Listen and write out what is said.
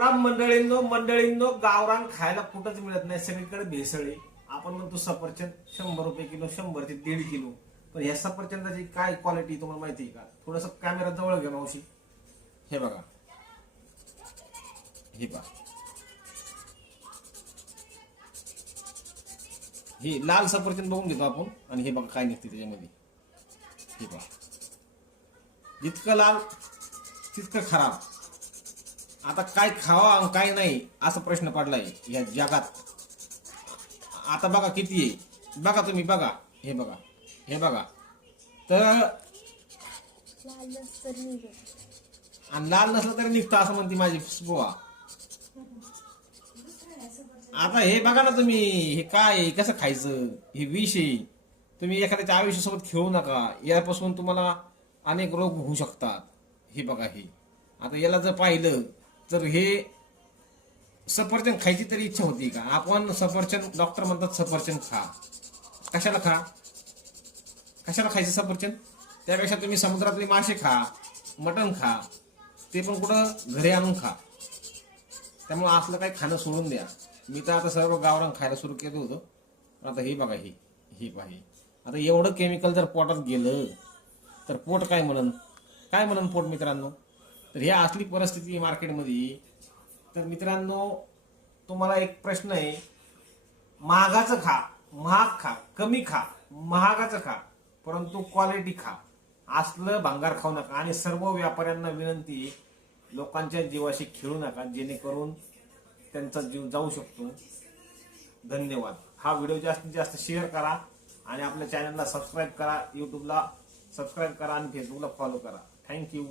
राम मंडळींनो गावरान खायला कुठंच मिळत नाही, सगळीकडे भेसळ आहे. आपण म्हणतो सफरचंद 100 रुपये किलो, 100 ते 1.5 किलो. पण ह्या सफरचंदाची काय क्वालिटी तुम्हाला माहिती आहे का? थोडस कॅमेरा जवळ घ्या मावशी. हे बघा, हे बघा, हे लाल सफरचंद बघून घेतो आपण आणि हे बघा काय निघते त्याच्यामध्ये. हे बघा, जितकं लाल तितकं खराब. आता काय खावा आणि काय नाही असा प्रश्न पडलाय या जगात. आता बघा किती आहे, बघा तुम्ही बघा, हे बघा, हे बघा. तर आणि लाल नसलं तरी निघतं असं म्हणते माझी बुवा. आता हे बघा ना तुम्ही, हे काय आहे, कसं खायचं, हे विष आहे. तुम्ही एखाद्याच्या आयुष्यासोबत खेळू नका, यापासून तुम्हाला अनेक रोग होऊ शकतात. हे बघा, हे आता याला जर पाहिलं तर हे सफरचंद खायची तरी इच्छा होती का? आपण सफरचंद, डॉक्टर म्हणतात सफरचंद खा. कशाला खा, कशाला खायचं सफरचंद? त्यापेक्षा तुम्ही समुद्रातले मासे खा, मटण खा, ते पण कुठं घरी आणून खा. त्यामुळे असलं काही खाणं सोडून द्या. मी तर आता सर्व गावरान खायला सुरू केलं होतं. आता हे बघा, हे पाहिजे. आता एवढं केमिकल जर पोटात गेलं तर पोट काय म्हणन पोट मित्रांनो. तर ही असली परिस्थिती मार्केटमध्ये. तर मित्रांनो, तुम्हाला एक प्रश्न आहे, महागाचं खा, महाग खा, कमी खा, महागाचं खा, परंतु क्वालिटी खा. असलं भांगार खाऊ नका. आणि सर्व व्यापाऱ्यांना विनंती, लोकांच्या जीवाशी खेळू नका, जेणेकरून त्यांचा जीव जाऊ शकतो. धन्यवाद. हा व्हिडिओ जास्तीत जास्त शेअर करा आणि आपल्या चॅनलला सबस्क्राईब करा, युट्यूबला सबस्क्राईब करा आणि फेसबुकला फॉलो करा. थँक्यू.